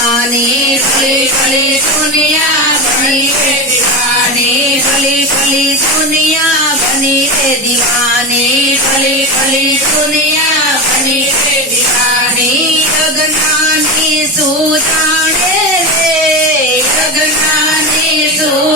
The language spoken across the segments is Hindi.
વિહાની ફલી ફલી દુનિયા બની રે દીવાની ફલી ફલી દુનિયા બની રે દીવાની ફલી ફલી દુનિયા બની રે દીવાની ગગનાની સુજાણે રે ગગનાની સુ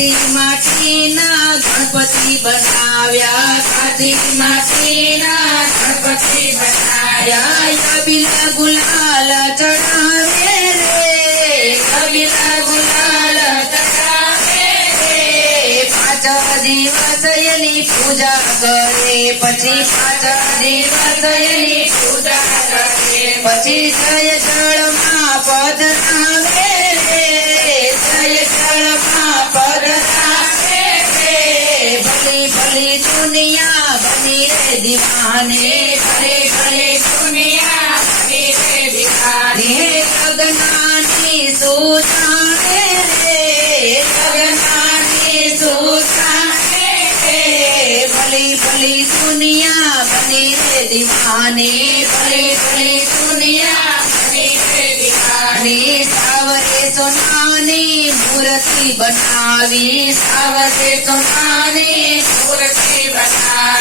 કાચી માટીના ગણપતિ બનાવ્યા. સાથી માટીના ગણપતિ બનાવ્યા. બિલા ગુલાલ ચડાવે રે. કબીલા ગુલાલ ચડાવે રે. પાંચ પૂજા કરે. પછી પાંચ દિવસ એની પૂજા કરે. પછી જય જળમાં પધરાવે रे दीवाने करे करे दुनिया करे रे भिखारी। जगनानी सुसाने रे जगनानी सुसाने रे। भली भली दुनिया बनी रे दीवाने, भली भली दुनिया बनी रे सावरे सुनानी, मूर्ति बनावी, सावरे सुनानी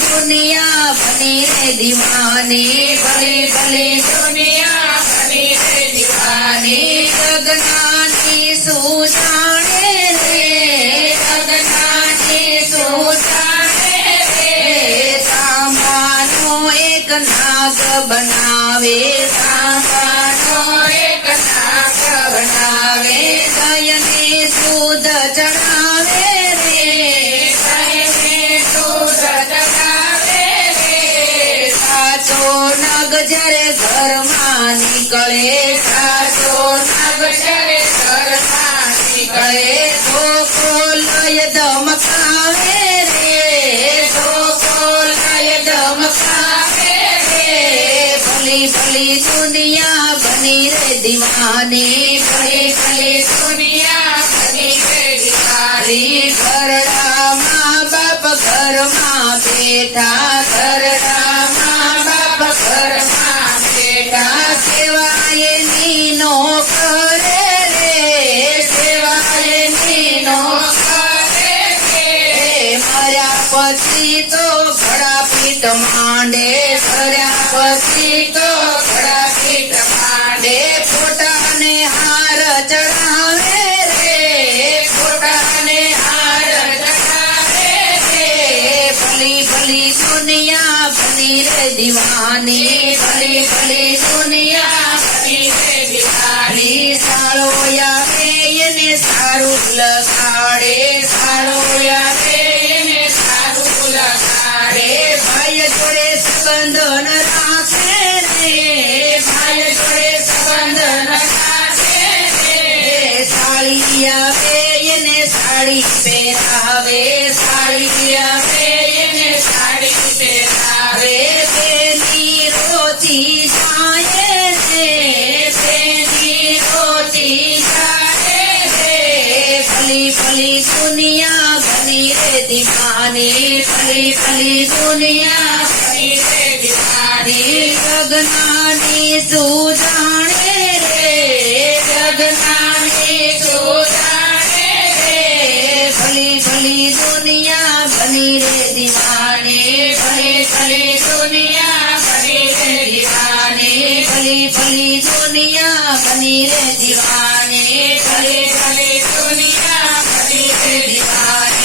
दुनिया बनी रे दीवानी भले भले दुनिया बनी रे दीवानी। गगनानी सुजाने रे गगनानी सुजाने रे। सामानो एक नाग बनावे सा નગ જ્યારે ઘરમાં નીકળે સાચો નગ જ્યારે ઘરમાં નીકળે ધોકો લય ધમકાવે રે ધોકો લય ધમકાવે રે ભલી ભલી દુનિયા બની રે દીવાની ભલી ભલી દુનિયા બની રે દીવાની ઘરડામાં બાપ ઘરમાં બેઠા પછી તો ઘડા પીઠ માંડે કર્યા પછી તો દીવાની ભલે ભલે દુનિયા બની રે દીવાની સાળો આવે એને સારું લગાડે સાળો આવે એને સારું લગાડે ભાઈ જોડે સંબંધન રાખે રે ભાઈ જોડે સંબંધન રાખે રે સાડી આવે એને સાડી પહેરાવે. સાળી આવે फली फली दुनिया बनी रे दीवानी फली फली दुनिया बनी रे दीवानी जगनानी तू जाने रे, जगनानी तू जाने रे। फली फली दुनिया बनी रे दीवानी फली फली दुनिया बनी रे दीवानी ટલી ટલી દુનિયા બની રે દીવાની ટલી ટલી દુનિયા બની રે દીવાની.